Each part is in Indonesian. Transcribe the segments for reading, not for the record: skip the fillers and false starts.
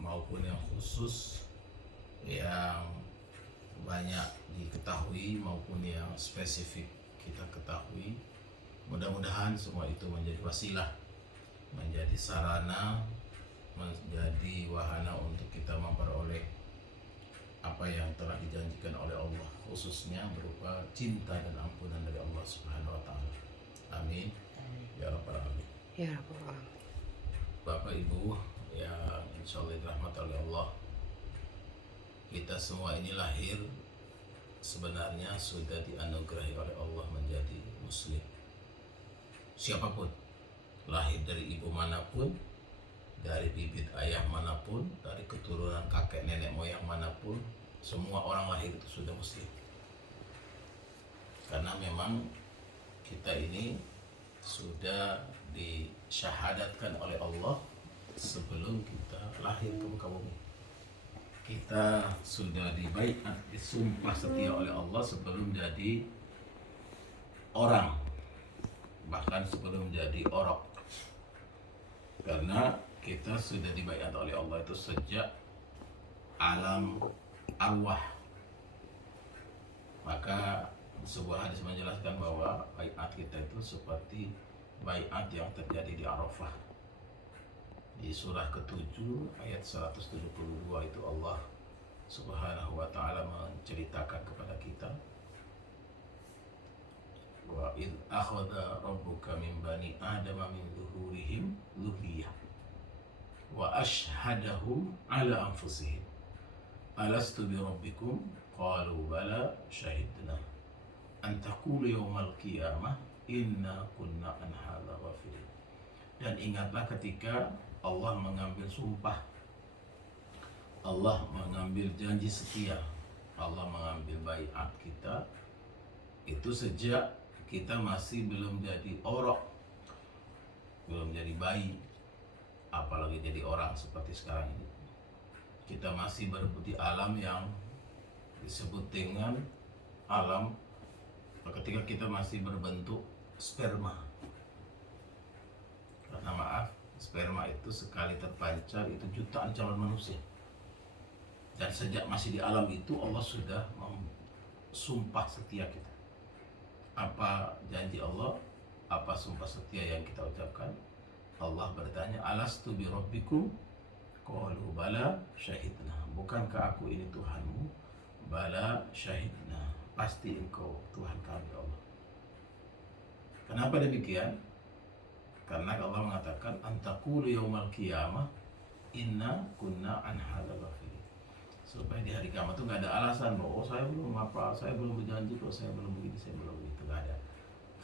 maupun yang khusus yang banyak diketahui maupun yang spesifik kita ketahui. Mudah-mudahan semua itu menjadi wasilah, menjadi sarana, menjadi wahana untuk kita memperoleh apa yang telah dijanjikan oleh Allah, khususnya berupa cinta dan ampunan dari Allah Subhanahu wa taala. Amin. Ya rabbal alamin. Ya Rabbal Alamin. Bapak Ibu yang insyaallah dirahmati oleh Allah, kita semua ini lahir sebenarnya sudah dianugerahi oleh Allah menjadi muslim. Siapapun, lahir dari ibu manapun, dari bibit ayah manapun, dari keturunan kakek nenek moyang manapun, semua orang lahir itu sudah muslim. Karena memang kita ini sudah disyahadatkan oleh Allah sebelum kita lahir ke muka bumi. Kita sudah dibaiat, disumpah setia oleh Allah sebelum jadi orang, bahkan sebelum jadi orok. Karena kita sudah dibaiat oleh Allah itu sejak alam arwah. Maka sebuah hadis menjelaskan bahwa baiat kita itu seperti baiat yang terjadi di Arafah. Di surah ke-7 ayat 172 itu Allah Subhanahu wa taala menceritakan kepada kita, wa id akhadha rabbuka min bani adama min zuhurihim dzurriyyah wa ashhadahum ala anfusihim alastu bi rabbikum qalu bala syahidna an taqulu yawmal qiyamah inna kunna an hadza ghafilin. Dan ingatlah ketika Allah mengambil sumpah, Allah mengambil janji setia, Allah mengambil baiat kita itu sejak kita masih belum jadi orok, belum jadi bayi, apalagi jadi orang seperti sekarang ini. Kita masih berada di alam yang disebut dengan alam ketika kita masih berbentuk sperma. Karena maaf, sperma itu sekali terpancar itu jutaan calon manusia. Dan sejak masih di alam itu Allah sudah sumpah setia kita. Apa janji Allah? Apa sumpah setia yang kita ucapkan? Allah bertanya, alastu bi rabbikum? Qalu bala syahidna. Bukankah aku ini Tuhanmu? Bala syahidna. Pasti engkau Tuhan kami, Allah. Kenapa demikian? Karena Allah mengatakan antaqulu yaumal qiyamah inna kunna an hadza ghafilin. Supaya di hari kiamat itu nggak ada alasan bahwa saya belum apa, saya belum berjanji, kalau saya belum begini, saya belum begitu, nggak ada.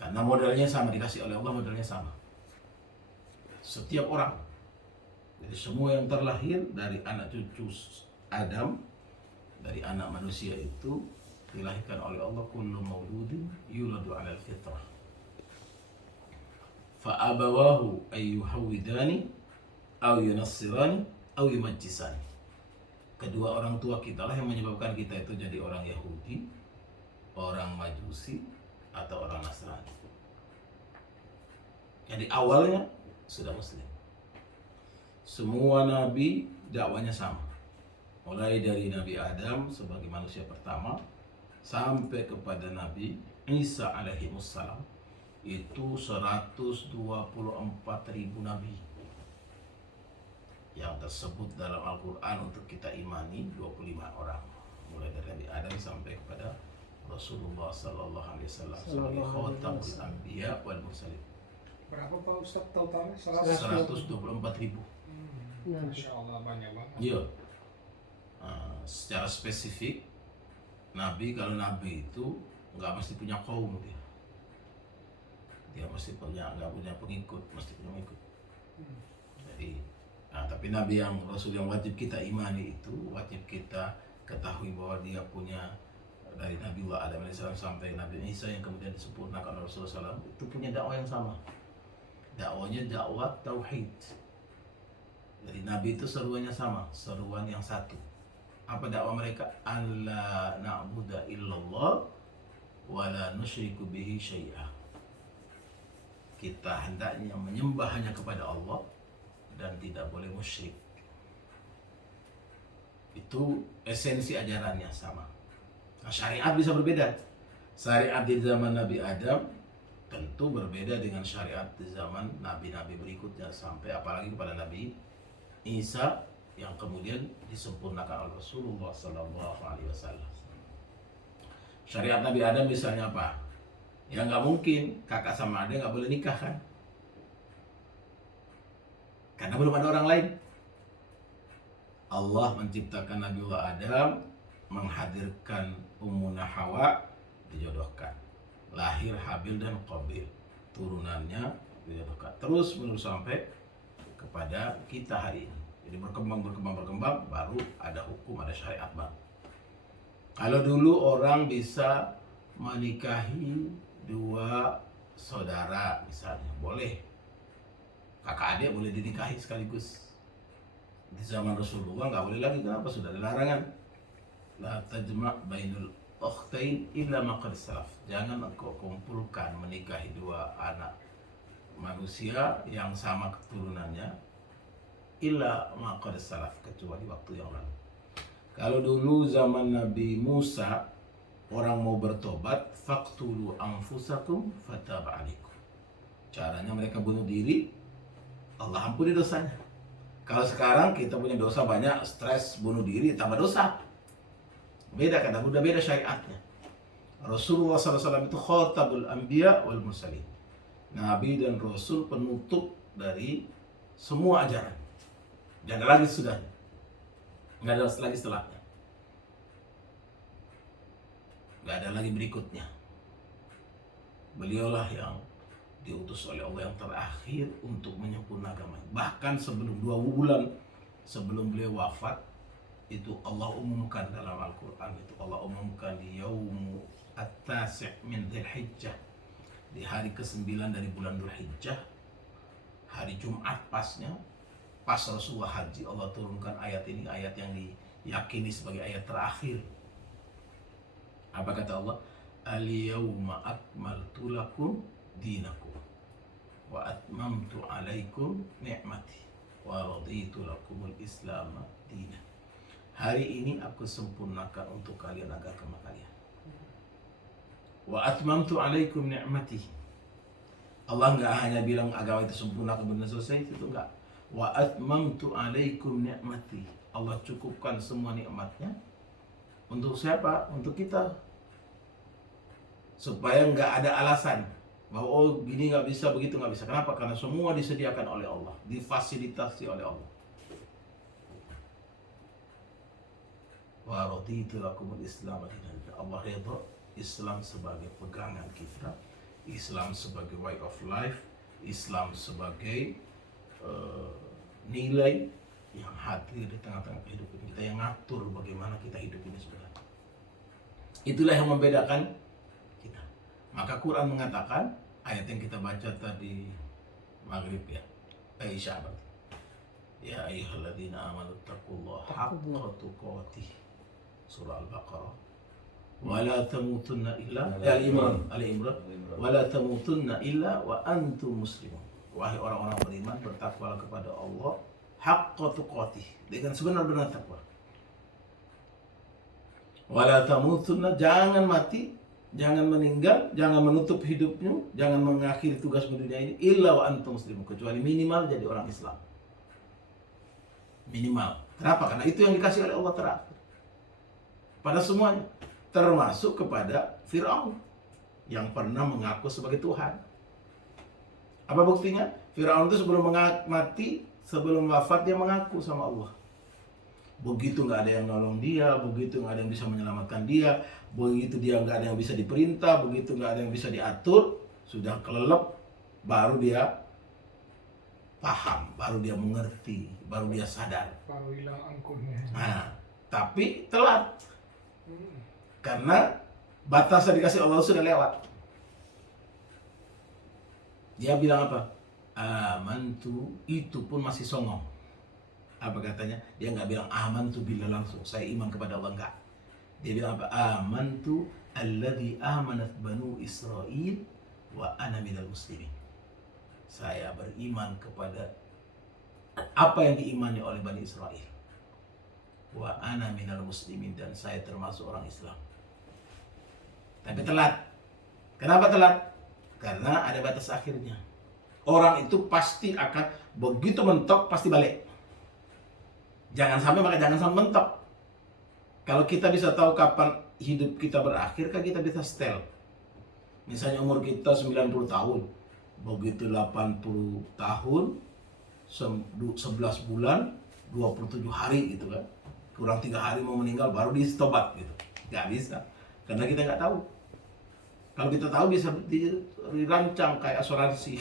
Karena modalnya sama, dikasih oleh Allah modalnya sama. Setiap orang, jadi semua yang terlahir dari anak cucu Adam, dari anak manusia itu dilahirkan oleh Allah, kullu mauludin yuladu 'alal fitrah. Fa'abawahu ayyuhawidani aw yunassirani aw yumajjisani. Kedua orang tua kita lah yang menyebabkan kita itu jadi orang Yahudi, orang Majusi, atau orang Nasrani. Jadi awalnya sudah muslim. Semua nabi dakwanya sama. Mulai dari Nabi Adam sebagai manusia pertama sampai kepada Nabi Isa alaihi wassalam, itu 124.000 nabi yang tersebut dalam Al-Quran untuk kita imani 25 orang, mulai dari Nabi Adam sampai kepada Rasulullah Sallallahu Alaihi Wasallam sebagai khatamul anbiya wal mursalin. Berapa Pak Ustadz totalnya? 124.000. Masya Allah, banyak banget. Iya. Secara spesifik, Nabi, kalau Nabi itu nggak mesti punya kaum dia mesti nggak punya pengikut, mesti punya pengikut. Jadi, tapi Nabi yang Rasul yang wajib kita imani itu, wajib kita ketahui bahwa dia punya dari Nabiullah Adam AS sampai Nabi Isa yang kemudian disempurnakan oleh Rasulullah SAW, itu punya dakwah yang sama. Dakwanya dakwah tauhid. Jadi Nabi itu seruannya sama, seruan yang satu. Apa dakwah mereka? Alla na'budu illallah wa la nusyriku bihi syai'a. Kita hendaknya menyembah hanya kepada Allah dan tidak boleh musyrik. itu esensi ajarannya sama. Nah, syariat bisa berbeda. Syariat di zaman Nabi Adam tentu berbeda dengan syariat di zaman nabi-nabi berikutnya, sampai apalagi kepada Nabi Isa yang kemudian disempurnakan oleh Rasulullah Sallallahu Alaihi Wasallam. Syariat Nabi Adam misalnya apa? Ya nggak mungkin kakak sama adik nggak boleh nikah kan? Karena belum ada orang lain. Allah menciptakan Nabiullah Adam, menghadirkan Ummuna Hawa, dijodohkan. Lahir Habil dan Qabil, turunannya dijodohkan. Terus menerus sampai kepada kita hari ini. Jadi berkembang, baru ada hukum, ada syariat baru. Kalau dulu orang bisa menikahi dua saudara misalnya, boleh. Kakak adik boleh dinikahi sekaligus. Di zaman Rasulullah nggak boleh lagi. Kenapa? Sudah ada larangan. La tajma' bainul ukhtain illa ma qad salaf. Jangan engkau kumpulkan menikahi dua anak manusia yang sama keturunannya illa ma qad salaf, kecuali waktu yang lalu. Kalau dulu zaman Nabi Musa, orang mau bertobat, faqtulu anfusakum fataba alaikum. Caranya mereka bunuh diri, Allah ampuni dosanya. Kalau sekarang kita punya dosa banyak, stres, bunuh diri, tambah dosa. Beda kan, udah beda syariatnya. Rasulullah SAW itu khatabul anbiya wal mursalin. Nabi dan Rasul penutup dari semua ajaran. Jangan lagi sudahnya. Nggak ada lagi setelahnya. Nggak ada lagi berikutnya. Beliaulah yang diutus oleh Allah yang terakhir untuk menyempurnakan agama. Bahkan sebelum 2 bulan sebelum beliau wafat, itu Allah umumkan dalam Al-Quran, itu Allah umumkan di Yaumu At-Tasi' min Dzulhijjah, di hari ke-9 dari bulan Dzulhijjah, hari Jumat pasnya, pas Rasulullah haji, Allah turunkan ayat ini, ayat yang diyakini sebagai ayat terakhir. Apa kata Allah? Al-yawma akmaltu lakum dinakum wa atmamtu alaikum ni'mati wa raditu lakumul islam dinan. Hari ini aku sempurnakan untuk kalian agama kalian. Wa atmamtu alaikum ni'mati. Allah enggak hanya bilang agama itu sempurna kemudian selesai, itu enggak. Wa atmamtu alaikum ni'mati. Allah cukupkan semua nikmatnya untuk siapa? Untuk kita. Supaya enggak ada alasan bahwa oh gini nggak bisa, begitu nggak bisa. Kenapa? Karena semua disediakan oleh Allah, difasilitasi oleh Allah. Wa raditu lakumul islam dinan. Allah ridha Islam sebagai pegangan kita, Islam sebagai way of life, Islam sebagai nilai yang hadir di tengah-tengah kehidupan kita, yang ngatur bagaimana kita hidup ini sebenarnya. Itulah yang membedakan kita. Maka Quran mengatakan, ayat yang kita baca tadi maghrib ya, Isya berarti. Ya ayyuhalladzina amanu taqullaha haqqa tuqatih. Surah Al-Baqarah. Wala tamutunna illa Al-Imran. Wala tamutunna illa wa antum muslimun. Wahai orang-orang beriman, bertakwalah kepada Allah haqqa tuqatih, dengan sebenar-benar takwa. Wala tamutunna, jangan mati, jangan meninggal, jangan menutup hidupmu, jangan mengakhiri tugas di dunia ini illa wa antum muslimun, kecuali minimal jadi orang Islam. Minimal. Kenapa? Karena itu yang dikasih oleh Allah terakhir pada semuanya, termasuk kepada Fir'aun yang pernah mengaku sebagai Tuhan. Apa buktinya? Fir'aun itu sebelum mati, sebelum wafat, dia mengaku sama Allah. Begitu nggak ada yang nolong dia, begitu nggak ada yang bisa menyelamatkan dia, begitu dia nggak ada yang bisa diperintah, begitu nggak ada yang bisa diatur, sudah kelelep, baru dia paham, baru dia mengerti, baru dia sadar. Baru hilang angkunnya. Nah, tapi telat. Karena batas yang dikasih Allah sudah lewat. Dia bilang apa? Amantu, itu pun masih songong. Apa katanya? Dia nggak bilang amantu billah langsung, saya iman kepada Allah, enggak. Dia bilang apa? Amantu alladzi amanat banu Israil wa ana minal muslimin. Saya beriman kepada apa yang diimani oleh Bani Israel. wa ana minal muslimin, dan saya termasuk orang Islam. Tapi telat. Kenapa telat? Karena ada batas akhirnya. Orang itu pasti akan begitu mentok pasti balik. Jangan sampai mentok. Kalau kita bisa tahu kapan hidup kita berakhir, kan kita bisa setel. Misalnya umur kita 90 tahun, begitu 80 tahun, 11 bulan, 27 hari gitu kan. Kurang 3 hari mau meninggal baru distobat gitu. Nggak bisa, karena kita nggak tahu. Kalau kita tahu bisa dirancang kayak asuransi.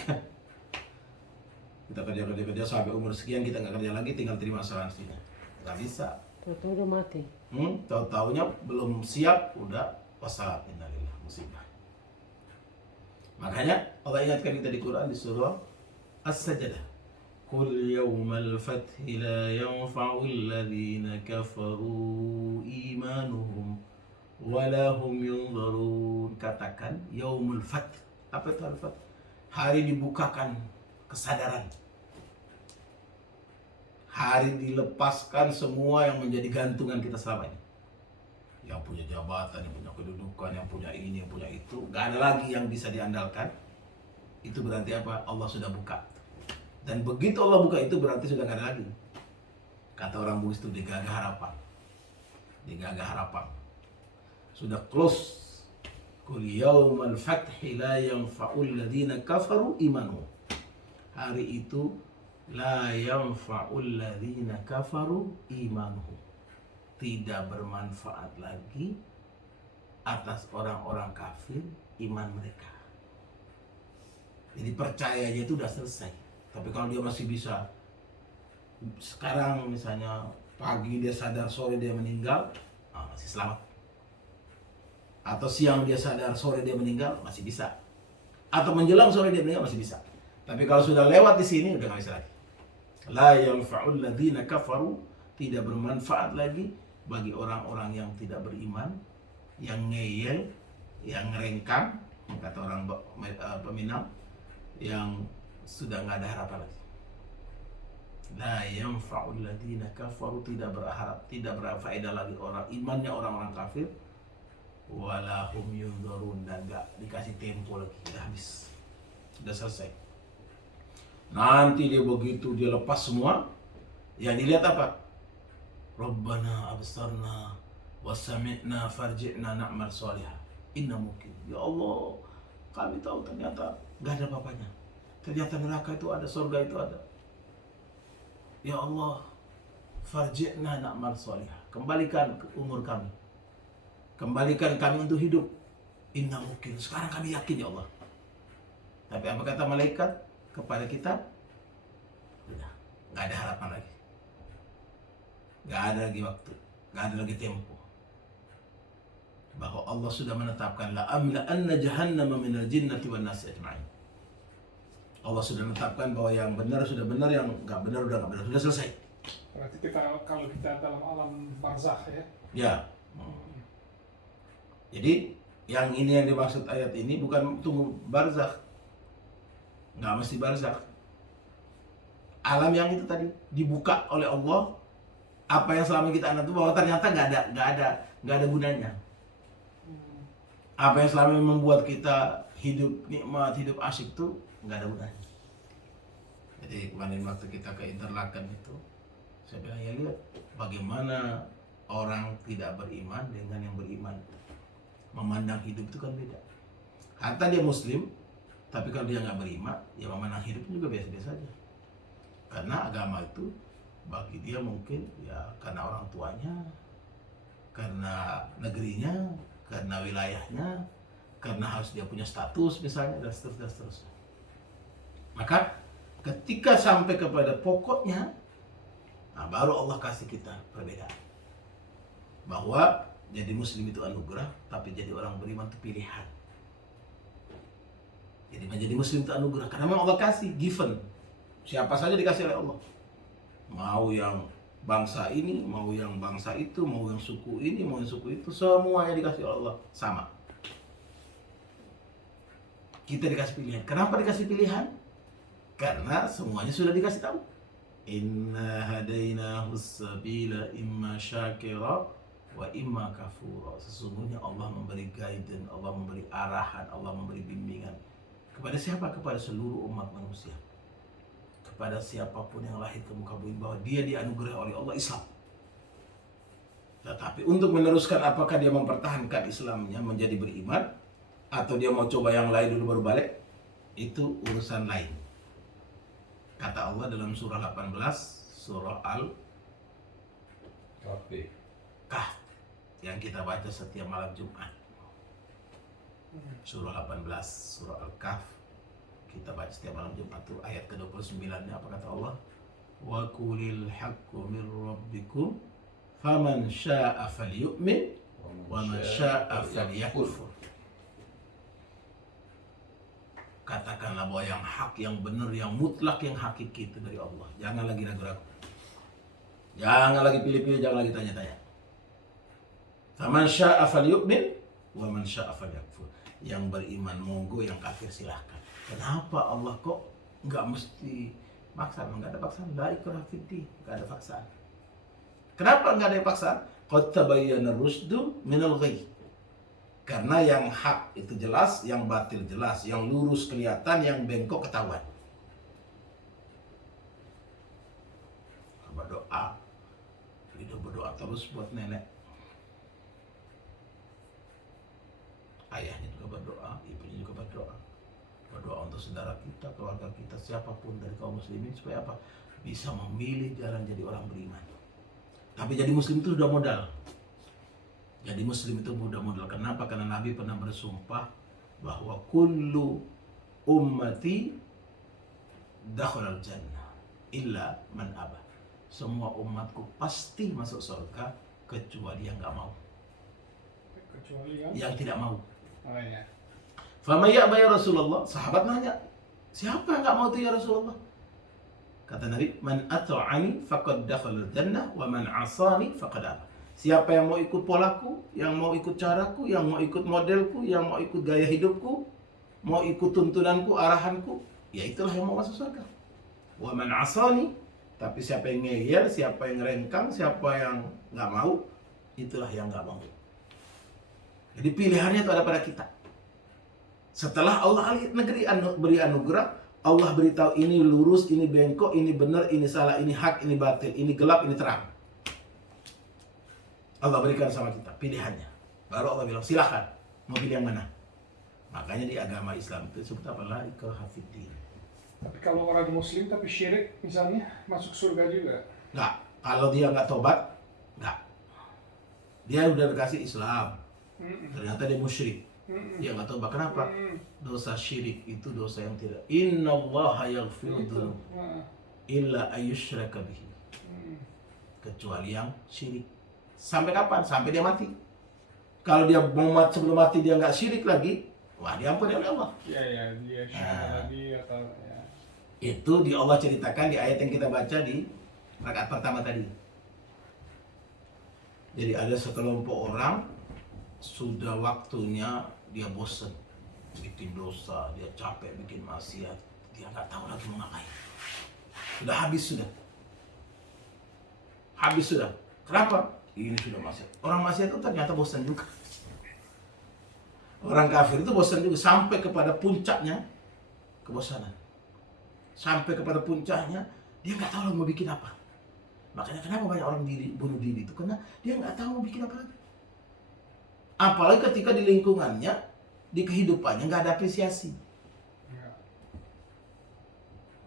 Kita kerja sampai umur sekian, kita nggak kerja lagi, tinggal terima asuransinya. Nggak bisa. Tahu-tahu udah mati. Tahu-taunya belum siap, udah wassalam, innalillah, musibah. Makanya Allah ingatkan kita di Quran di surah As-Sajdah. Qul yawmal fathi la yanfa'u alladhina kafaru imanuhum wala hum yunzarun. Katakan yaumul fath. Apa itu al-fath? Hari dibukakan kesadaran. Hari dilepaskan semua yang menjadi gantungan kita selama ini. Yang punya jabatan, yang punya kedudukan, yang punya ini, yang punya itu, gak ada lagi yang bisa diandalkan. Itu berarti apa? Allah sudah buka. Dan begitu Allah buka itu berarti sudah gak ada lagi. Kata orang Bugis itu digagah harapan. Digagah harapan. Sudah close. Qul yawmal fathi la yanfa'ul ladzina kafaru imanuhum. Hari itu la yanfa'ul ladzina kafaru imanuhum. Tidak bermanfaat lagi atas orang-orang kafir iman mereka. Jadi percayanya itu udah selesai. Tapi kalau dia masih bisa, sekarang misalnya pagi dia sadar, sore dia meninggal, masih selamat. Atau siang dia sadar, sore dia meninggal, masih bisa. Atau menjelang sore dia meninggal, masih bisa. Tapi kalau sudah lewat di sini, udah nggak bisa lagi. La yanfa'ul ladzina kafaru, tidak bermanfaat lagi bagi orang-orang yang tidak beriman, yang ngeyel, yang ngerengkang, kata orang peminang, yang sudah nggak ada harapan lagi. La yanfa'ul ladzina kafaru, tidak berharap, tidak berfaedah lagi orang imannya orang-orang kafir, wala hum yunzarun, dan nggak dikasih tempo lagi, udah habis, udah selesai. Nanti dia begitu dia lepas semua, yang dilihat apa? Rabbana absarna wa sami'na farji'na na'mal salihah inna mungkin. Ya Allah, kami tahu ternyata gak ada apa-apanya. Ternyata neraka itu ada, surga itu ada. Ya Allah, farji'na na'mal salihah. Kembalikan ke umur kami. Kembalikan kami untuk hidup. Inna mungkin. Sekarang kami yakin ya Allah. Tapi apa kata malaikat kepada kita? Udah, gak ada harapan lagi. Gak ada lagi waktu, gak ada lagi tempo. Bahwa Allah sudah menetapkan la amla anna jahannama minal jinnati wan nasi ajma'in. Allah sudah menetapkan bahwa yang benar sudah benar, yang gak benar udah gak benar, sudah selesai. Berarti kita kalau kita dalam alam barzakh ya. Ya. Jadi yang ini yang dimaksud ayat ini bukan tunggu barzakh. Gak mesti barzakh. Alam yang itu tadi dibuka oleh Allah. Apa yang selama kita anggap itu bahwa ternyata nggak ada gunanya. Apa yang selama membuat kita hidup nikmat, hidup asyik itu nggak ada gunanya. Jadi kemarin waktu kita ke Interlaken itu, saya bilang ya lihat bagaimana orang tidak beriman dengan yang beriman. Memandang hidup itu kan beda. Hatta dia Muslim, tapi kalau dia nggak beriman, ya memandang hidup juga biasa-biasa aja. Karena agama itu bagi dia mungkin ya karena orang tuanya, karena negerinya, karena wilayahnya, karena harus dia punya status misalnya, dan seterusnya. Maka ketika sampai kepada pokoknya, baru Allah kasih kita perbedaan. Bahwa jadi muslim itu anugerah, tapi jadi orang beriman itu pilihan. Jadi menjadi muslim itu anugerah, karena memang Allah kasih, given. Siapa saja dikasih oleh Allah. Mau yang bangsa ini, mau yang bangsa itu, mau yang suku ini, mau yang suku itu, semuanya dikasih oleh Allah sama. Kita dikasih pilihan. Kenapa dikasih pilihan? Karena semuanya sudah dikasih tahu. Inna hadainahu sabila imma syakira wa imma kafura. Sesungguhnya Allah memberi guidance, Allah memberi arahan, Allah memberi bimbingan. Kepada siapa? Kepada seluruh umat manusia. Kepada siapapun yang lahir ke muka bumi bahwa dia dianugerah oleh Allah Islam. Tetapi untuk meneruskan apakah dia mempertahankan Islamnya menjadi beriman atau dia mau coba yang lain dulu baru balik, itu urusan lain. Kata Allah dalam surah 18, surah Al-Kahf yang kita baca setiap malam Jumat. Surah 18, surah Al-Kahf kita baca setiap malam Jumat itu ayat ke-29-nya apa kata Allah? Wa qulil haqqu mir rabbikum faman syaa'a falyu'min wa man syaa'a falyakfur. Katakanlah bahwa yang hak, yang benar, yang mutlak, yang hakiki itu dari Allah. Jangan lagi ragu-ragu. Jangan lagi pilih-pilih, jangan lagi tanya-tanya. Faman syaa'a falyu'min wa man syaa'a falyakfur. Yang beriman monggo, yang kafir silahkan. Kenapa Allah kok nggak mesti maksa? Nggak ada paksaan. La ikraha fiddin, nggak ada paksaan. Kenapa nggak ada paksaan? Qad tabayyana rusdu minal ghayy. Karena yang hak itu jelas, yang batil jelas, yang lurus kelihatan, yang bengkok ketahuan. Berdoa, kita berdoa terus buat nenek. Ayahnya juga berdoa, ibunya juga berdoa. Berdoa untuk saudara kita, keluarga kita, siapapun dari kaum muslimin supaya apa? Bisa memilih jalan jadi orang beriman. Tapi jadi muslim itu sudah modal. Jadi muslim itu mudah modal. Kenapa? Karena Nabi pernah bersumpah bahwa kullu ummati dakhalal jannah illa man aba. Semua umatku pasti masuk surga kecuali yang enggak mau. Kecuali yang tidak mau. ya. Fama ya'ba ya Rasulullah. Sahabat nanya, siapa yang enggak mau itu ya Rasulullah? Kata Nabi, man ata'ani faqad dakhalal jannah wa man 'asani faqad aba. Siapa yang mau ikut polaku, yang mau ikut caraku, yang mau ikut modelku, yang mau ikut gaya hidupku, mau ikut tuntunanku, arahanku, ya itulah yang mau masuk surga. Wa man 'asani, tapi siapa yang ngeyel, siapa yang rengkang, siapa yang nggak mau, itulah yang nggak mau. Jadi pilihannya itu ada pada kita. Setelah Allah negeri beri anugerah, Allah beritahu ini lurus, ini bengkok, ini benar, ini salah, ini hak, ini batil, ini gelap, ini terang. Allah berikan sama kita pilihannya. Baru Allah bilang silakan mau pilih yang mana. Makanya di agama Islam itu disebut apa? La ikraha fiddin. Tapi kalau orang muslim tapi syirik misalnya masuk surga juga? Enggak. Kalau dia nggak tobat, enggak. Dia udah dikasih Islam, ternyata dia musyrik. Dia nggak tobat. Kenapa? Dosa syirik itu dosa yang tidak. Innallaha yaghfiru dzunub illa ayyushraka bihi. Kecuali yang syirik. Sampai kapan? Sampai dia mati. Kalau dia mau mati sebelum mati dia nggak syirik lagi, wah diampuni oleh Allah. Iya, dia syirik lagi atau ya. Itu di Allah ceritakan di ayat yang kita baca di rakaat pertama tadi. Jadi ada sekelompok orang sudah waktunya dia bosan bikin dosa, dia capek bikin maksiat, dia nggak tahu lagi mau ngapain. Sudah habis sudah. Habis sudah. Kenapa? Ini sudah maksiat. Orang maksiat itu ternyata bosan juga. Orang kafir itu bosan juga sampai kepada puncaknya kebosanan. Sampai kepada puncaknya dia nggak tahu mau bikin apa. Makanya kenapa banyak orang bunuh diri itu karena dia nggak tahu mau bikin apa lagi. Apalagi ketika di lingkungannya, di kehidupannya nggak ada apresiasi.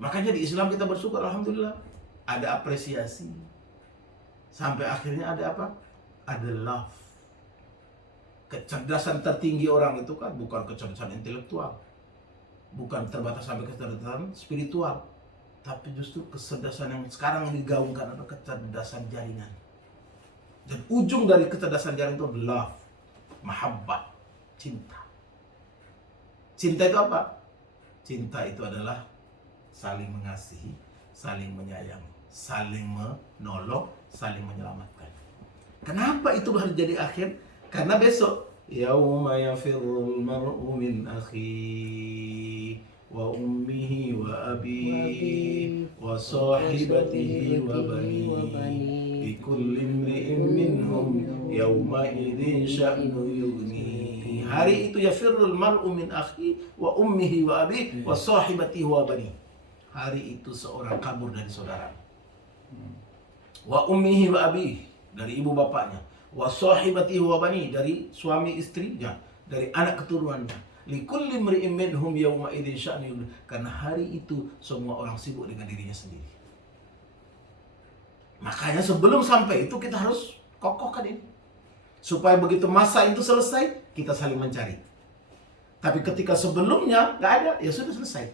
Makanya di Islam kita bersyukur, alhamdulillah ada apresiasi. Sampai akhirnya ada apa? Ada love. Kecerdasan tertinggi orang itu kan bukan kecerdasan intelektual, bukan terbatas sampai kecerdasan spiritual, tapi justru kecerdasan yang sekarang digaungkan adalah kecerdasan jaringan. Dan ujung dari kecerdasan jaringan itu love, mahabbah, cinta. Cinta itu apa? Cinta itu adalah saling mengasihi, saling menyayangi, saling menolong, saling menyelamatkan. Kenapa itu harus jadi akhir? Karena besok yauma yafirrul mar'u min akhi. wa ummihi wa abihi wa sahibatihi sahibatihi wa wa banihi banihi. likulli imri'in minhum yawma idzin sya'nu yughnihi. Hari itu yafirrul mar'u min akhi wa ummihi wa abihi wa sahibatihi wa banihi. Hari itu seorang kabur dari saudara. Wa ummihi wa abihi, dari ibu bapaknya. Wa sahibatihi wa banihi, dari suami istrinya, dari anak keturunannya. Likulli imri'in minhum yawma idzin sya'nu yughnihi. Karena hari itu semua orang sibuk dengan dirinya sendiri. Makanya sebelum sampai itu kita harus kokohkan ini. Supaya begitu masa itu selesai, kita saling mencari. Tapi ketika sebelumnya nggak ada, ya sudah selesai.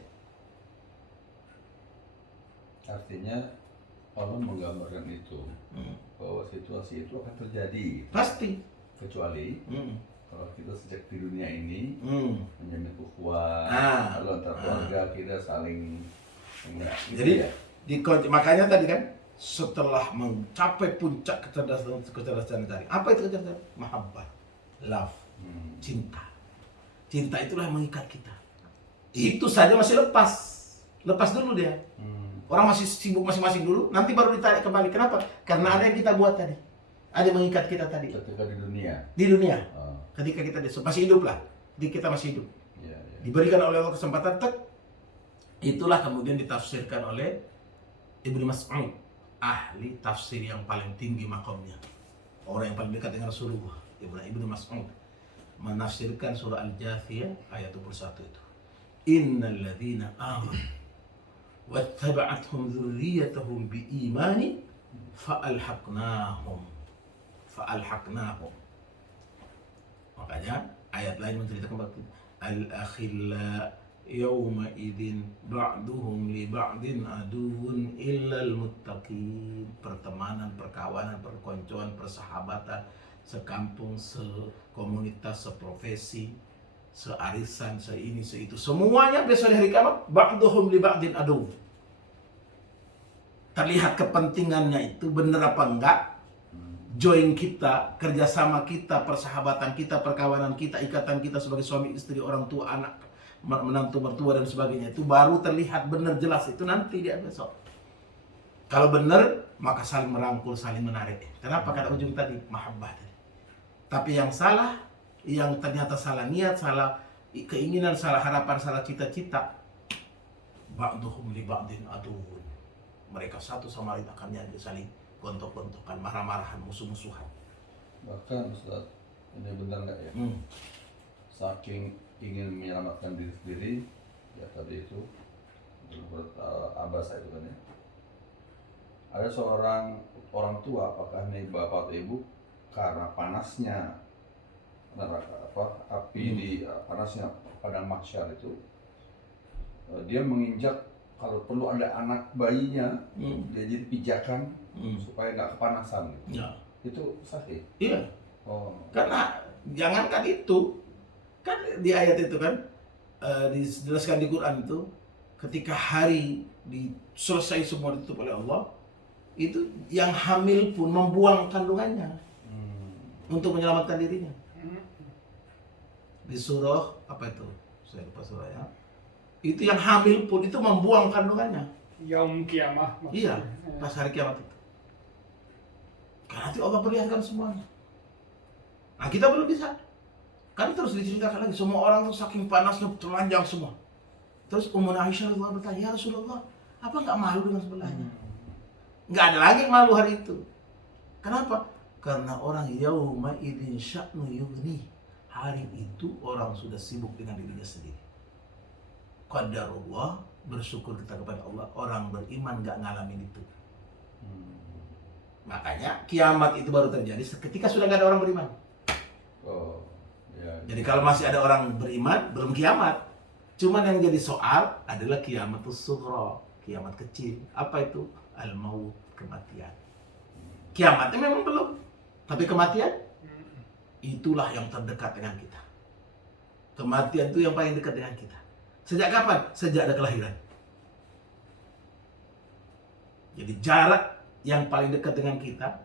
Artinya Allah menggambarkan itu bahwa situasi itu akan terjadi, Pasti. kecuali kalau kita sejak di dunia ini menjamin ukhuwah, Ah. lalu antar keluarga kita saling Jadi makanya tadi kan setelah mencapai puncak kecerdasan tadi, apa itu kecerdasan? Mahabbah, love, cinta. Cinta itulah yang mengikat kita. Itu saja masih lepas dulu dia. Orang masih sibuk masing-masing dulu, nanti baru ditarik kembali. Kenapa? Karena ada yang kita buat tadi, ada yang mengikat kita tadi ketika di dunia. di dunia. Oh, Ketika kita masih hidup lah, ketika kita masih hidup, ya, ya. diberikan oleh Allah kesempatan, itulah kemudian ditafsirkan oleh Ibnu Mas'ud, ahli tafsir yang paling tinggi makamnya, orang yang paling dekat dengan Rasulullah. Ibnu Mas'ud menafsirkan surah Al-Jathiyah ayat 21 itu. Innal ladzina amanu wattaba'athum dzurriyyatuhum biimani fa'alhaqnahum. Makanya ayat lain menceritakan bahwa al-akhilla yawma idzin ba'duhum li ba'din aduwwun illal muttaqin. Pertemanan, perkawanan, perkoncoan, persahabatan, sekampung, sekomunitas, seprofesi, searisan, seini, seitu, semuanya besok di hari kiamat ba'duhum li ba'din aduwwun. Terlihat kepentingannya itu benar apa enggak, join kita, kerjasama kita, persahabatan kita, perkawanan kita, ikatan kita sebagai suami istri, orang tua, anak, menantu, mertua dan sebagainya, itu baru terlihat benar jelas itu nanti dia besok. Kalau benar maka saling merangkul, saling menarik. Kenapa? Karena ujung tadi mahabbah tadi. Tapi yang salah, yang ternyata salah niat, salah keinginan, salah harapan, salah cita-cita, ba'duhum li ba'din aduwwun. Mereka satu sama lain akan jadi saling gontok-gontokan, marah-marahan, musuh-musuhan. Bahkan Ustaz, ini benar nggak ya? Saking ingin menyelamatkan diri sendiri, ya tadi itu menurut Abbas itu kan ya. Ada seorang orang tua, apakah ini bapak atau ibu, karena panasnya neraka api di panasnya padang mahsyar itu, dia menginjak, kalau perlu ada anak bayinya, dia jadi pijakan supaya nggak kepanasan gitu. Ya. Itu sahih. Iya. Oh. Karena jangankan itu, kan di ayat itu kan dijelaskan di Quran itu, ketika hari selesai semua ditutup oleh Allah, itu yang hamil pun membuang kandungannya untuk menyelamatkan dirinya. Di surah apa itu? Saya lupa surahnya. Itu yang hamil pun itu membuang kandungannya. Yaum kiamah Iya, maksudnya. pas hari kiamat itu. Karena nanti Allah perlihatkan semuanya. Nah kita belum bisa. Kan terus diceritakan lagi, semua orang tuh saking panasnya telanjang semua. Terus Ummu Aisyah radhiyallahu bertanya, ya Rasulullah, apa nggak malu dengan sebelahnya? Nggak ada lagi malu hari itu. Kenapa? Karena orang yauma idzin sya'nu yughni. Hari itu orang sudah sibuk dengan dirinya sendiri. Qadarullah, bersyukur kita kepada Allah, orang beriman nggak ngalamin itu. Makanya kiamat itu baru terjadi ketika sudah nggak ada orang beriman. Oh, ya. Jadi kalau masih ada orang beriman, belum kiamat. Cuman yang jadi soal adalah kiamatus sughra, kiamat kecil. Apa itu? Al-maut, kematian. Kiamatnya memang belum, tapi kematian itulah yang terdekat dengan kita. Kematian itu yang paling dekat dengan kita. Sejak kapan? Sejak ada kelahiran. Jadi jarak yang paling dekat dengan kita,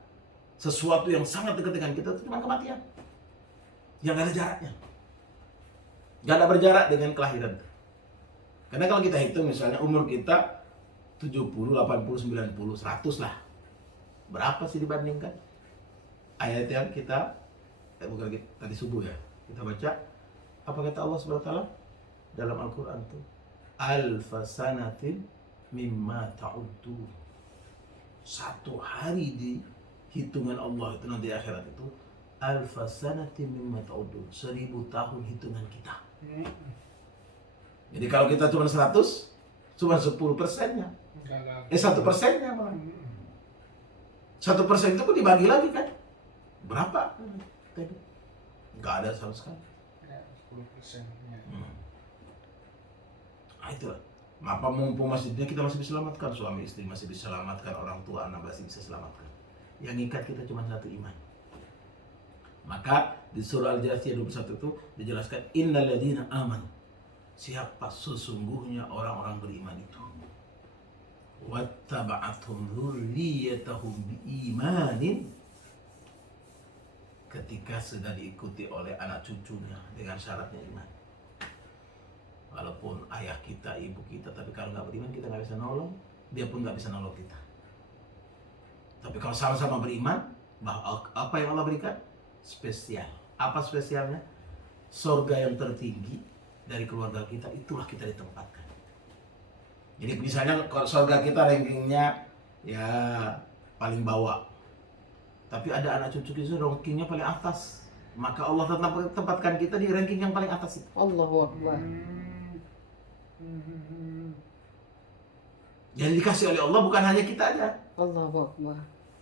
sesuatu yang sangat dekat dengan kita itu cuma kematian. Yang gak ada jaraknya. Gak ada berjarak dengan kelahiran. Karena kalau kita hitung misalnya umur kita 70, 80, 90, 100 lah. Berapa sih dibandingkan? Ayat yang kita bukan tadi subuh ya. Kita baca apa kata Allah Subhanahu wa taala dalam Al-Qur'an tuh? Alfasanatin mimma ta'uddu. Satu hari di hitungan Allah itu nanti akhirat itu alfasanatin mimma ta'uddu. 1000 tahun hitungan kita. Jadi kalau kita cuma 100, cuma 10%-nya. 1%-nya malah. 1% itu pun dibagi lagi kan? Berapa? Tadi nggak ada sama sekali. Ya, 10%. Ya. Nah itulah. Apa mumpung masjidnya kita masih diselamatkan, suami istri masih diselamatkan, orang tua anak masih bisa selamatkan. Yang ikat kita cuma satu iman. Maka di surah Al-Jathiyah 21 itu dijelaskan innal ladzina amanu. Siapa sesungguhnya orang-orang beriman itu. Wattaba'athum dzurriyyatahum biimanin, ketika sudah diikuti oleh anak cucunya dengan syaratnya iman. Walaupun ayah kita, ibu kita, tapi kalau nggak beriman kita nggak bisa nolong, dia pun nggak bisa nolong kita. Tapi kalau sama-sama beriman, bahwa apa yang Allah berikan spesial. Apa spesialnya? Surga yang tertinggi dari keluarga kita, itulah kita ditempatkan. Jadi misalnya kalau surga kita rankingnya ya paling bawah, tapi ada anak cucu kita rankingnya paling atas, maka Allah tetap tempatkan kita di ranking yang paling atas itu. Allahu Akbar. Jadi dikasih oleh Allah bukan hanya kita aja, Allahu Akbar.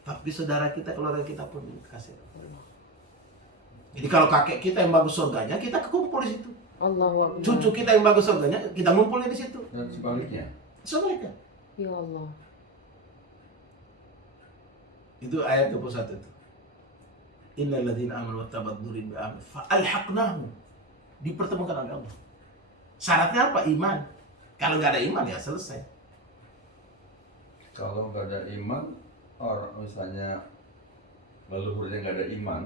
tapi saudara kita, keluarga kita pun dikasih Allah. Jadi kalau kakek kita yang bagus surganya, kita kumpul di situ. Allahu Akbar. Cucu kita yang bagus surganya, kita ngumpulnya di situ. Dan sebaliknya. Sebaliknya. Ya Allah. Itu ayat 21 itu. Innal ladzina amanu wattaba'u bi'amin fa'alhaqnahum. Dipertemukan oleh Allah. Syaratnya apa? Iman. Kalau nggak ada iman ya selesai. Kalau nggak ada iman, orang misalnya leluhurnya nggak ada iman,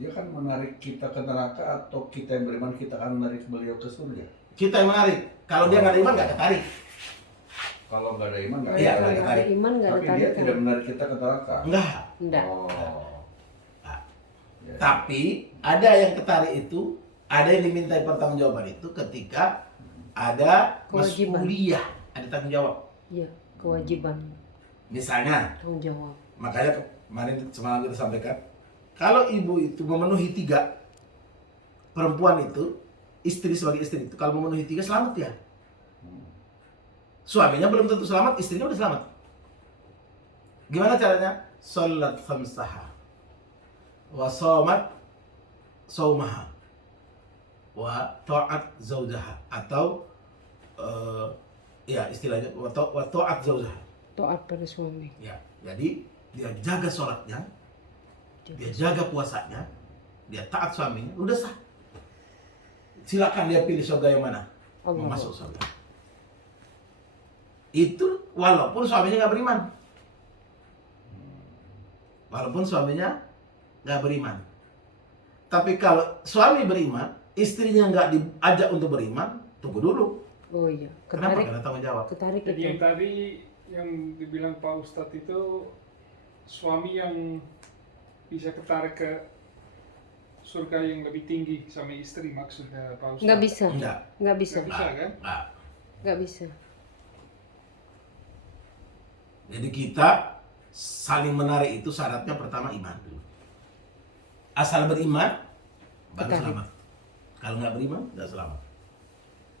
dia kan menarik kita ke neraka, atau kita yang beriman kita akan menarik beliau ke surga. Kita yang menarik. Kalau dia nggak ada iman nggak ketarik. Kalau nggak ada iman nggak Iya, ada. nggak Nggak ada iman, nggak ada Tapi dia tarikan. tidak menarik kita ke neraka. Enggak. Enggak. Oh. Nah, Ya. tapi ada yang ketarik itu, ada yang dimintai pertanggungjawaban itu ketika ada Kewajiban. mas'uliyah, ada tanggung jawab. Iya, kewajiban Misalnya, tanggung jawab. makanya kemarin semalam kita sampaikan, kalau ibu itu memenuhi 3, perempuan itu, istri sebagai istri itu, kalau memenuhi 3 selamat ya. Suaminya belum tentu selamat, istrinya udah selamat. Gimana caranya? Salat khamsaha wa shamat saumaha wa ta'at zaujaha, atau ya istilahnya wa ta'at zaujaha. Taat pada suami. Ya, jadi dia jaga sholatnya, dia jaga puasanya, dia taat suaminya, udah sah. Silakan dia pilih surga yang mana, mau Allah. masuk surga. Itu walaupun suaminya nggak beriman, walaupun suaminya nggak beriman. Tapi kalau suami beriman, istrinya nggak diajak untuk beriman, tunggu dulu. Oh iya, Kenapa? ketarik. Karena tanggung jawab. Ketarik Jadi yang itu. tadi yang dibilang Pak Ustadz itu suami yang bisa ketarik ke surga yang lebih tinggi sama istri, maksudnya Pak Ustadz. Nggak bisa. Enggak. Nggak bisa. Nggak bisa kan? Nggak. Nggak bisa. Jadi kita saling menarik itu syaratnya pertama iman dulu. Asal beriman, baru Ketarik. selamat. Kalau nggak beriman, nggak selamat.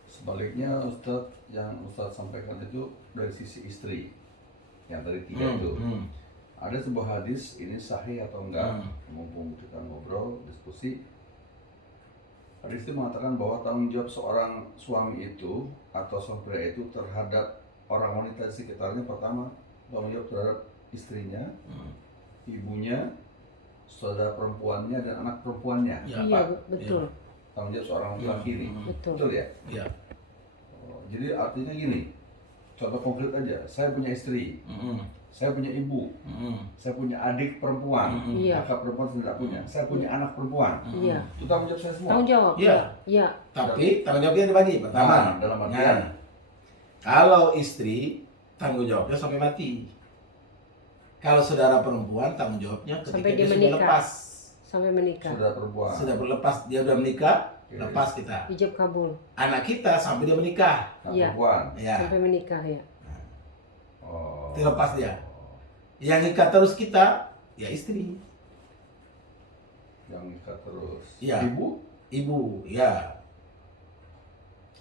Sebaliknya Ustadz, yang Ustadz sampaikan itu dari sisi istri, yang tadi 3 itu. Ada sebuah hadis, ini sahih atau enggak, mumpung kita ngobrol, diskusi. Hadis itu mengatakan bahwa tanggung jawab seorang suami itu atau seorang pria itu terhadap orang wanita di sekitarnya, pertama tanggung jawab terhadap istrinya, ibunya, saudara perempuannya, dan anak perempuannya. Ya, Iya, Pak. betul. Tanggung jawab seorang laki-laki ini. Betul. Betul ya? Iya. Jadi artinya gini, contoh konkret aja, saya punya istri, Saya punya ibu, saya punya adik perempuan, Iya. kakak perempuan saya tidak punya. Saya punya anak perempuan. Iya. Itu tanggung jawab saya semua. Tanggung jawab. Iya. Iya. Tapi tanggung jawabnya dibagi. Pertama, Nah, dalam artian kalau istri tanggung jawabnya sampai mati. Kalau saudara perempuan tanggung jawabnya ketika Sampai dia dia sudah menikah. lepas, Sampai menikah. saudara perempuan. sudah berlepas, dia sudah menikah, Oke. lepas kita. Ijab kabul. Anak kita sampai dia menikah, Anak Iya. perempuan. ya, Sampai menikah ya. Oh. dilepas dia. Yang ikat terus kita, ya istri, Yang ikat terus. Iya. Ibu? ibu, ya.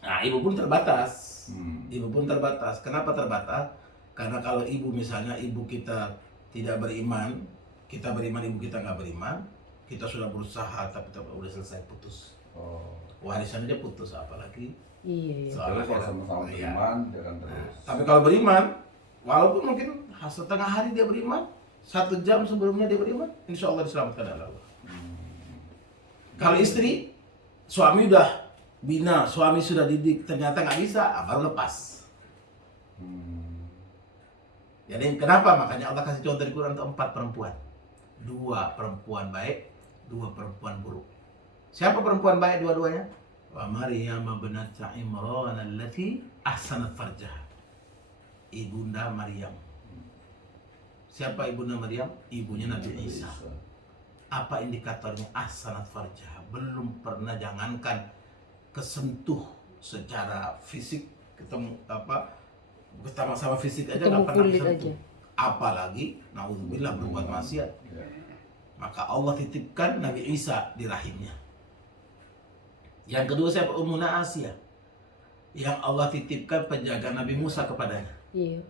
Nah, ibu pun terbatas. Ibu pun terbatas. Kenapa terbatas? Karena kalau ibu misalnya ibu kita tidak beriman, kita beriman, ibu kita nggak beriman, kita sudah berusaha tapi udah selesai putus. Oh. Warisan aja putus, apalagi Iya. Iya. soal Terus kalau akhirat. sama-sama Iya. beriman, jangan terus. Tapi kalau beriman, walaupun mungkin setengah hari dia beriman, 1 jam sebelumnya dia beriman, insya Allah diselamatkan oleh Allah. Kalau istri, suami udah bina, suami sudah didik, ternyata nggak bisa, baru lepas. Jadi kenapa? Makanya Allah kasih contoh di Quran untuk 4 perempuan. 2 perempuan baik, 2 perempuan buruk. Siapa perempuan baik dua-duanya? Wa Maryam binat Imran allati ahsanat farjaha. Ibunda Maryam. Siapa ibunda Maryam? Ibunya Nabi Isa. Apa indikatornya? Ahsanat farjaha. Belum pernah, jangankan kesentuh secara fisik, ketemu sama fisik aja Ketemu nggak pernah kulit kesentuh. aja. Apalagi naudzubillah berbuat maksiat. Ya. Maka Allah titipkan Nabi Isa di rahimnya. Yang kedua siapa? Ummuna Asia. Yang Allah titipkan penjaga Nabi Musa kepadanya. Iya.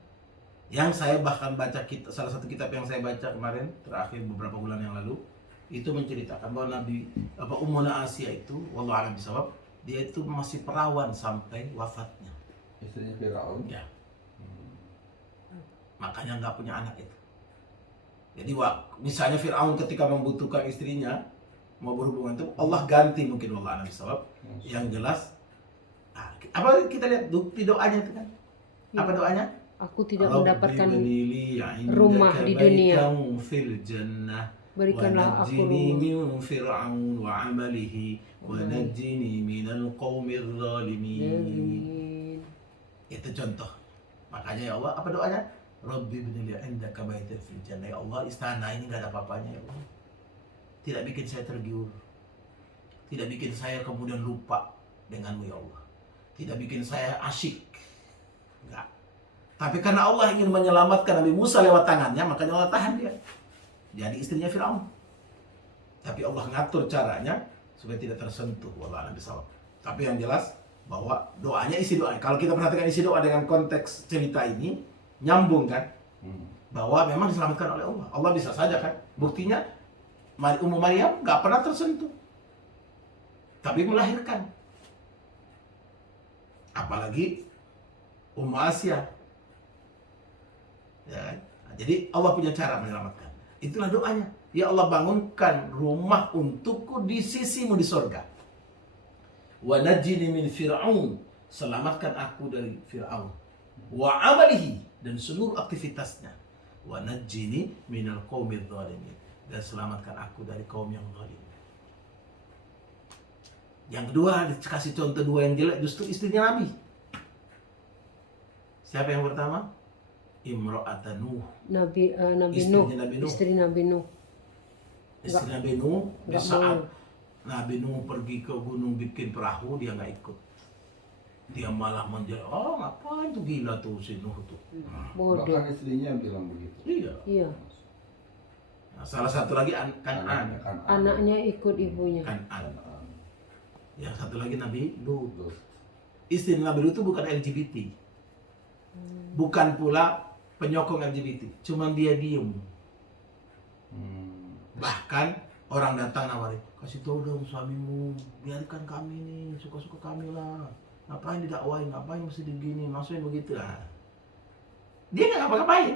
Yang saya bahkan baca salah satu kitab yang saya baca kemarin terakhir beberapa bulan yang lalu itu menceritakan bahwa Ummuna Asia itu, wallahu a'lam bishawab, dia itu masih perawan sampai wafatnya. Istrinya Firaun. Ya. Makanya nggak punya anak itu. Jadi misalnya Fir'aun ketika membutuhkan istrinya mau berhubungan itu, Allah ganti mungkin, wallahu a'lam bishawab. Yang jelas, apa kita lihat bukti doanya itu kan? Apa doanya? Aku tidak Rabbi mendapatkan bnili 'indaka rumah di dunia. baitan fil jannah Berikanlah aku ونجني rumah. من فرعون وعمله ونجني من القوم الظالمين. Amin. Itu contoh. Makanya ya Allah, apa doanya? Rabbi ibnili 'indaka baitan fil jannah. Ya Allah, istana ini enggak ada apa-apanya ya Allah. Tidak bikin saya tergiur. Tidak bikin saya kemudian lupa denganmu ya Allah. Tidak bikin saya asyik. Enggak. Tapi karena Allah ingin menyelamatkan Nabi Musa lewat tangannya, makanya Allah tahan dia. Jadi istrinya Firaun. Tapi Allah ngatur caranya supaya tidak tersentuh, wallahu a'lam bishawab. Tapi yang jelas bahwa doanya, isi doa. Kalau kita perhatikan isi doa dengan konteks cerita ini, nyambung kan? Bahwa memang diselamatkan oleh Allah. Allah bisa saja kan? Buktinya Ummu Maryam nggak pernah tersentuh, tapi melahirkan. Apalagi Ummu Asia. Ya kan? Jadi Allah punya cara menyelamatkan. Itulah doanya. Ya Allah, bangunkan rumah untukku di sisimu di sorga. Wa najjini min Fir'aun. Selamatkan aku dari Fir'aun. Wa amalihi. Dan seluruh aktivitasnya. Wa najjini minal qaumidz zalimin. Dan selamatkan aku dari kaum yang zalim. Yang kedua, dikasih contoh 2 yang jelek, justru istrinya Nabi. Siapa yang pertama? Imra'atan Nuh. Nabi Istrinya Nuh. Nabi Nuh. Istri Nabi Nuh. Istri Nabi Nuh, di Nggak saat mau. Nabi Nuh pergi ke gunung bikin perahu, dia nggak ikut. Dia malah menjadi, oh ngapain tuh, gila tuh si Nuh tuh. Bodoh. Bahkan istrinya bilang begitu. Iya. Iya. Nah, salah satu lagi Kan'an. Anaknya kan Anaknya ikut ibunya. Kan'an. Yang satu lagi Nabi Lut. Lut. Istri Nabi Lut itu bukan LGBT. Bukan pula penyokong LGBT. Cuman dia diem. Bahkan orang datang nawarin, kasih tahu dong suamimu, biarkan kami nih, suka-suka kami lah. Ngapain didakwain, ngapain mesti digini, maksudnya begitu lah. Dia nggak ngapa-ngapain,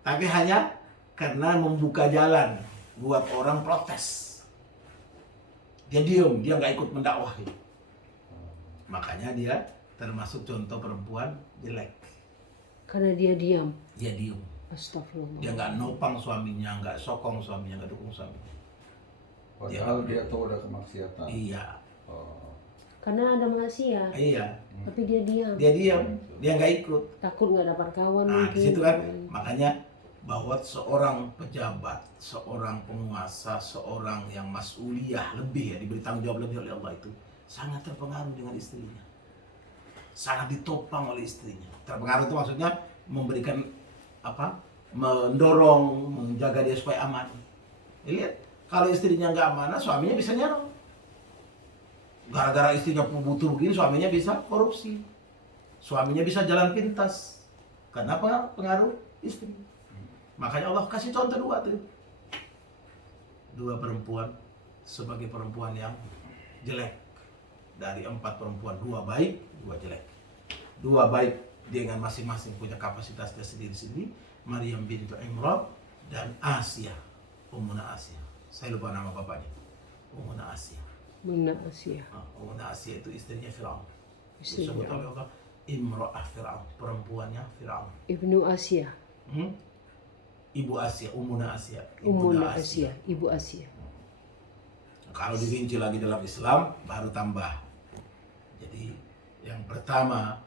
tapi hanya karena membuka jalan buat orang protes. Dia diem, dia nggak ikut mendakwahi. Makanya dia termasuk contoh perempuan jelek. Karena dia diam. Dia diem. Astagfirullah. Dia nggak nopang suaminya, nggak sokong suaminya, nggak dukung suaminya. Padahal dia tahu ada kemaksiatan. Iya, Oh. Karena ada maksiat, iya. tapi dia diam. Dia diam, dia nggak ikut. Takut nggak dapat kawan Nah, mungkin. di situ kan makanya bahwa seorang pejabat, seorang penguasa, seorang yang mas'uliyah lebih ya, diberi tanggung jawab lebih oleh Allah itu sangat terpengaruh dengan istrinya. Sangat ditopang oleh istrinya. Terpengaruh itu maksudnya memberikan apa? Mendorong, menjaga dia supaya aman. Lihat, kalau istrinya nggak amanah, suaminya bisa nyerang. Gara-gara istrinya butuh begini, suaminya bisa korupsi. Suaminya bisa jalan pintas. Karena pengaruh istri. Makanya Allah kasih contoh dua tuh. Dua perempuan sebagai perempuan yang jelek. Dari 4 perempuan, 2 baik, 2 jelek. 2 baik dengan masing-masing punya kapasitasnya sendiri-sendiri. Maryam bintu Imran dan Asia, Ummuna Asia. Saya lupa nama bapaknya. Ummuna Asia. Benar Asia. Ummuna Asia itu istrinya Firaun. Istrinya Disebut oleh Allah Imra'ah Firaun, perempuannya Firaun. Ibnu Asia. Ibu Asia, Ummuna Asia. Ummuna Asia. Ibu Asia. Kalau dirinci lagi dalam Islam, baru tambah. Jadi yang pertama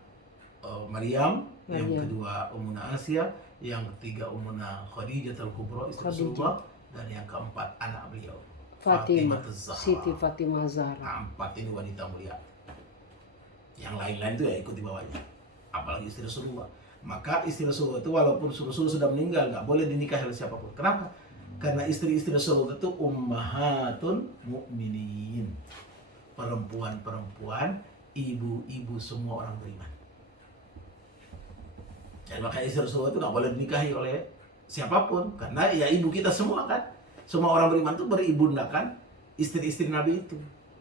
Maryam, yang kedua Ummuna Asia, yang ketiga Ummuna Khadijah al-Kubra, istri Rasulullah, dan yang keempat anak beliau Fatimah, Az-Zahra. Siti Fatimah Zahra. Nah, 4 ini wanita mulia. Yang lain-lain itu ya ikut di bawahnya. Apalagi istri Rasulullah. Maka istri Rasulullah itu walaupun Rasulullah sudah meninggal, nggak boleh dinikahi oleh siapapun. Kenapa? Karena istri-istri Rasulullah itu ummahatun mu'minin. Perempuan-perempuan, ibu-ibu semua orang beriman. Dan makanya istri Rasulullah itu nggak boleh dinikahi oleh siapapun. Karena ya ibu kita semua kan. Semua orang beriman itu beribundakan istri-istri Nabi itu.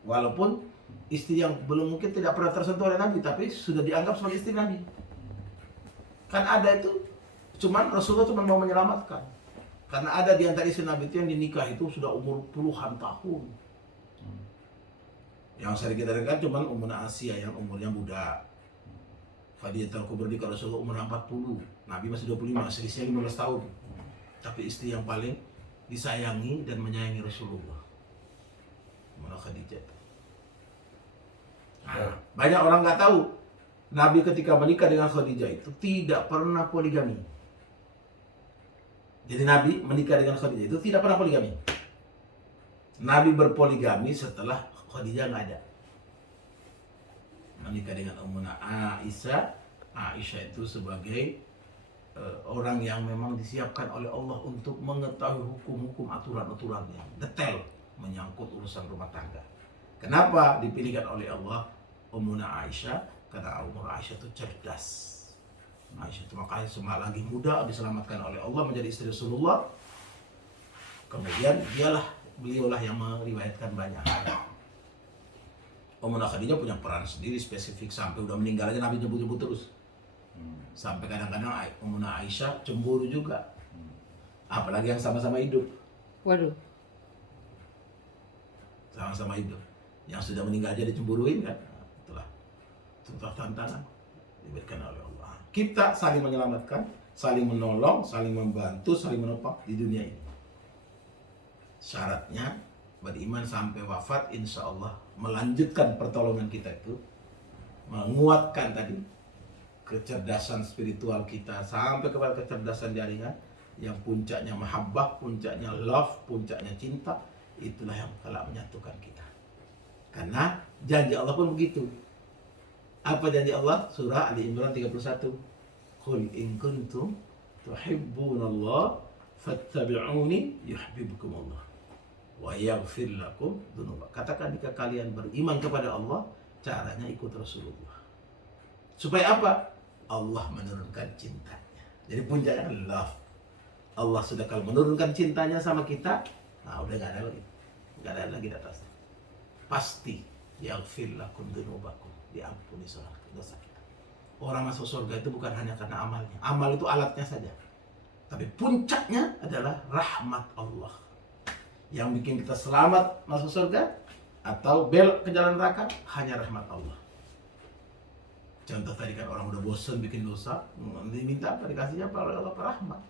Walaupun istri yang belum mungkin tidak pernah tersentuh oleh Nabi, tapi sudah dianggap sebagai istri Nabi. Kan ada itu, cuman Rasulullah cuma mau menyelamatkan. Karena ada di antara istri Nabi itu yang dinikah itu sudah umur puluhan tahun. Yang sering kita dengar cuman Ummuna Asia yang umurnya muda. Khadijah al-Kubra nikah Rasulullah umur 40, Nabi masih 25, selisihnya 15 tahun. Tapi istri yang paling disayangi dan menyayangi Rasulullah, Ummuna Khadijah. Nah, banyak orang nggak tahu Nabi ketika menikah dengan Khadijah itu tidak pernah poligami. Jadi Nabi menikah dengan Khadijah itu tidak pernah poligami. Nabi berpoligami setelah Khadijah nggak ada. Menikah dengan Ummuna Aisyah. Aisyah itu sebagai orang yang memang disiapkan oleh Allah untuk mengetahui hukum-hukum, aturan-aturan yang detail menyangkut urusan rumah tangga. Kenapa dipilihkan oleh Allah Ummuna Aisyah? Karena Ummuna Aisyah itu cerdas. Aisyah itu makanya lagi muda diselamatkan oleh Allah menjadi istri Rasulullah. Kemudian beliaulah yang meriwayatkan banyak hal. Ummuna Khadijah punya peran sendiri spesifik sampai udah meninggal aja Nabi nyebut-nyebut terus. Sampai kadang-kadang Ummuna Aisyah cemburu juga. Apalagi yang sama-sama hidup. Waduh. Sama-sama hidup. Yang sudah meninggal aja dicemburuin kan. Itulah tantangan diberikan oleh Allah. Kita saling menyelamatkan, saling menolong, saling membantu, saling menopang di dunia ini. Syaratnya beriman sampai wafat, insya Allah melanjutkan pertolongan kita itu, menguatkan tadi kecerdasan spiritual kita sampai kepada kecerdasan jaringan yang puncaknya mahabbah, puncaknya love, puncaknya cinta. Itulah yang telah menyatukan kita. Karena janji Allah pun begitu. Apa janji Allah? Surah Ali Imran 31. Qul in kuntum tuhibbunallah fattabi'uni yuhibbukumullah wa yaghfir lakum dzunubakum. Katakan jika kalian beriman kepada Allah, caranya ikut Rasulullah. Supaya apa? Allah menurunkan cintanya. Jadi puncaknya love. Allah sudah kalau menurunkan cintanya sama kita, nah udah nggak ada lagi. Nggak ada lagi di atasnya. Pasti yaghfir lakum dzunubakum. Diampuni dosa kita. Orang masuk surga itu bukan hanya karena amalnya. Amal itu alatnya saja. Tapi puncaknya adalah rahmat Allah. Yang bikin kita selamat masuk surga atau belok ke jalan neraka hanya rahmat Allah. Contoh tadi kan orang udah bosan bikin dosa, diminta apa? Dikasihnya apa? Oleh Allah rahmat.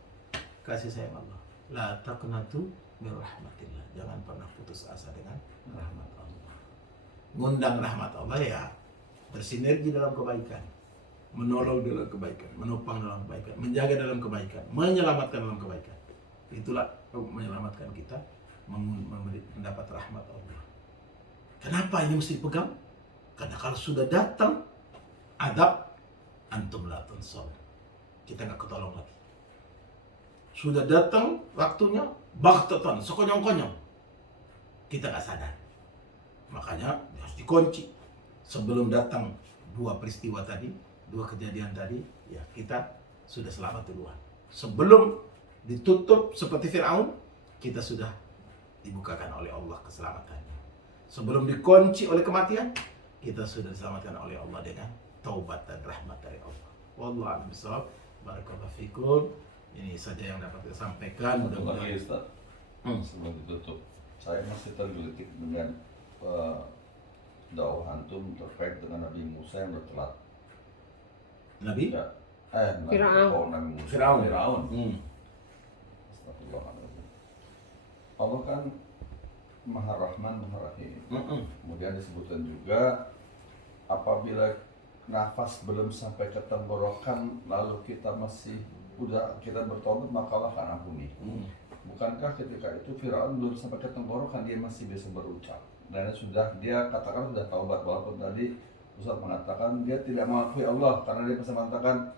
kasih sayang Allah. La taqnatu min rahmatillah. Jangan pernah putus asa dengan rahmat Allah. Ngundang rahmat Allah ya bersinergi dalam kebaikan, menolong dalam kebaikan, menopang dalam kebaikan, menjaga dalam kebaikan, menyelamatkan dalam kebaikan. Itulah menyelamatkan kita mendapat rahmat Allah. Kenapa ini mesti dipegang? Karena kalau sudah datang adab, antum la tunsar. Kita nggak ketolong lagi. Sudah datang waktunya, baghtatan, sekonyong-konyong. Kita nggak sadar. Makanya harus dikunci. Sebelum datang dua peristiwa tadi, dua kejadian tadi, ya kita sudah selamat duluan. Sebelum ditutup seperti Fir'aun, kita sudah dibukakan oleh Allah keselamatannya. Sebelum dikunci oleh kematian, kita sudah diselamatkan oleh Allah dengan taubat dan rahmat dari Allah. Wallahu a'lam bishawab. Barakallahu fikum. Ini saja yang dapat saya sampaikan. Satu Mudah-mudahan. lagi Ustaz, sebelum ditutup, saya masih tergelitik dengan dakwah antum terkait dengan Nabi Musa yang bertelat. Nabi? Ya, Fir'aun. Nabi Musa. Fir'aun. Fir'aun. Hmm. Astagfirullahaladzim. Allah kan Maha Rahman, Maha Rahim. Kemudian disebutkan juga apabila nafas belum sampai ke tenggorokan lalu kita masih kita bertobat maka Allah akan ampuni. Bukankah ketika itu Firaun belum sampai ke tenggorokan dia masih bisa berucap dan dia katakan sudah taubat, walaupun tadi Ustaz mengatakan dia tidak mengakui Allah karena dia bisa mengatakan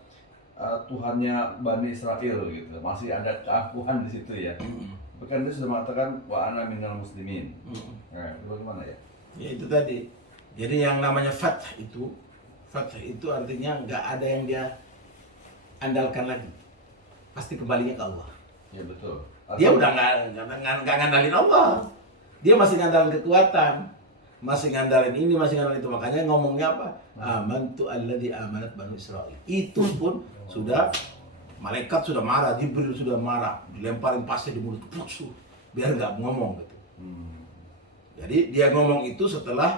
Tuhannya Bani Israel gitu, masih ada keakuan di situ ya. Bukan dia sudah mengatakan wa ana minal muslimin. Nah, itu bagaimana ya? Ya itu tadi. Jadi yang namanya fath itu artinya nggak ada yang dia andalkan lagi. Pasti kembalinya ke Allah. Ya betul. Dia udah nggak ngandalin Allah. Dia masih ngandalin kekuatan, masih ngandalin ini, masih ngandalin itu. Makanya ngomongnya apa? Amantu alladzi amanat Banu Israil. Itu pun sudah malaikat sudah marah, Jibril sudah marah, dilemparin pasir di mulut, biar nggak ngomong gitu. Jadi dia ngomong itu setelah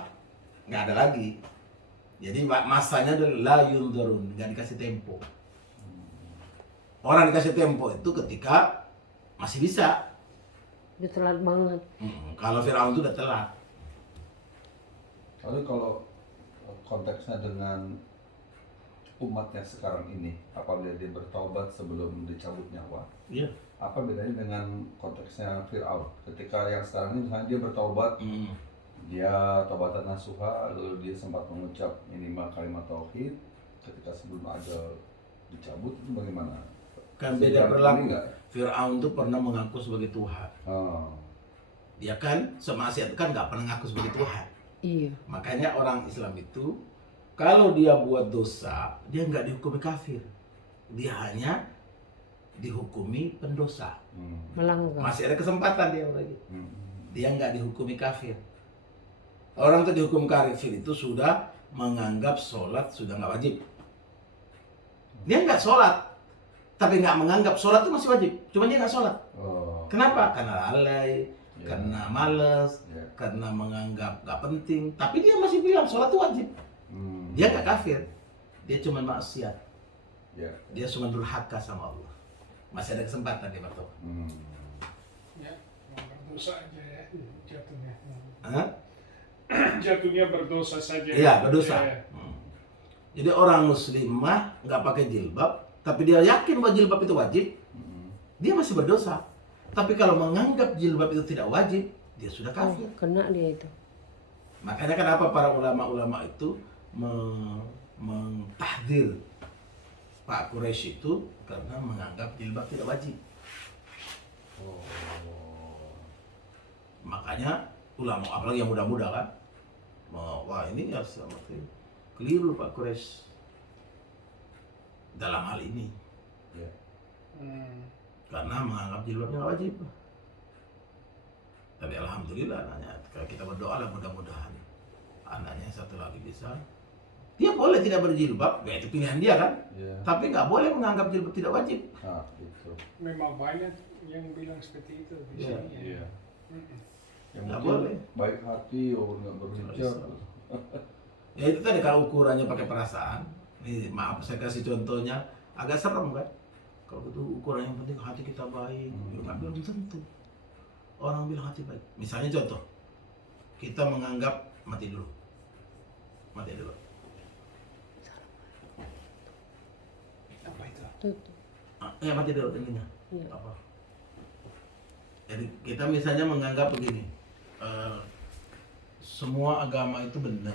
nggak ada lagi. Jadi masanya adalah la yunzarun, nggak dikasih tempo. Orang dikasih tempo itu ketika masih bisa. Udah telat banget. Kalau Firaun itu udah telat. Lalu kalau konteksnya dengan umatnya sekarang ini, apabila dia bertaubat sebelum dicabut nyawa, Iya. apa bedanya dengan konteksnya Fir'aun? Ketika yang sekarang ini misalnya dia bertaubat, dia taubatan nasuha, lalu dia sempat mengucap minimal kalimat tauhid, ketika sebelum ajal dicabut itu bagaimana? Kan beda perilaku. Enggak? Firaun itu pernah mengaku sebagai Tuhan. Dia kan semaksiat kan nggak pernah ngaku sebagai Tuhan. Iya. Makanya orang Islam itu kalau dia buat dosa, dia nggak dihukumi kafir. Dia hanya dihukumi pendosa. Melanggar. Masih ada kesempatan dia lagi. Dia nggak dihukumi kafir. Orang tuh dihukum kafir itu sudah menganggap sholat sudah nggak wajib. Dia nggak sholat, tapi nggak menganggap sholat itu masih wajib. Cuma dia nggak sholat. Kenapa? Karena lalai, karena males, karena menganggap nggak penting. Tapi dia masih bilang sholat itu wajib. Dia nggak kafir, dia cuma maksiat. Dia cuma durhaka sama Allah. Masih ada kesempatan dia bertobat. Ya, berdosa aja ya jatuhnya. Hah? Jatuhnya berdosa saja. Iya, berdosa. Ya. Jadi orang muslimah nggak pakai jilbab, tapi dia yakin bahwa jilbab itu wajib, dia masih berdosa. Tapi kalau menganggap jilbab itu tidak wajib, dia sudah kafir. Kena dia itu. Makanya kenapa para ulama-ulama itu mentahdir Pak Quraisy itu karena menganggap jilbab tidak wajib. Makanya ulama, apalagi yang muda-muda kan, wah ini ya seperti keliru Pak Quraisy dalam hal ini. Karena menganggap jilbabnya nggak wajib. Tapi alhamdulillah anaknya, kalau kita berdoa lah mudah-mudahan anaknya satu lagi bisa. Dia boleh tidak berjilbab, ya itu pilihan dia kan. Tapi nggak boleh menganggap jilbab tidak wajib. Gitu. Memang banyak yang bilang seperti itu di sini. Ya. Yang Nggak mungkin boleh. baik hati walaupun nggak berhijab. Ya itu tadi kalau ukurannya pakai perasaan. Nih maaf saya kasih contohnya agak serem kan. Kalau itu ukuran yang penting hati kita baik, ya nggak belum tentu. Orang bilang hati baik. Misalnya contoh, kita menganggap mati dulu. Apa itu? Tutup. Mati dulu ininya. Iya. Apa? Jadi kita misalnya menganggap begini, semua agama itu benar.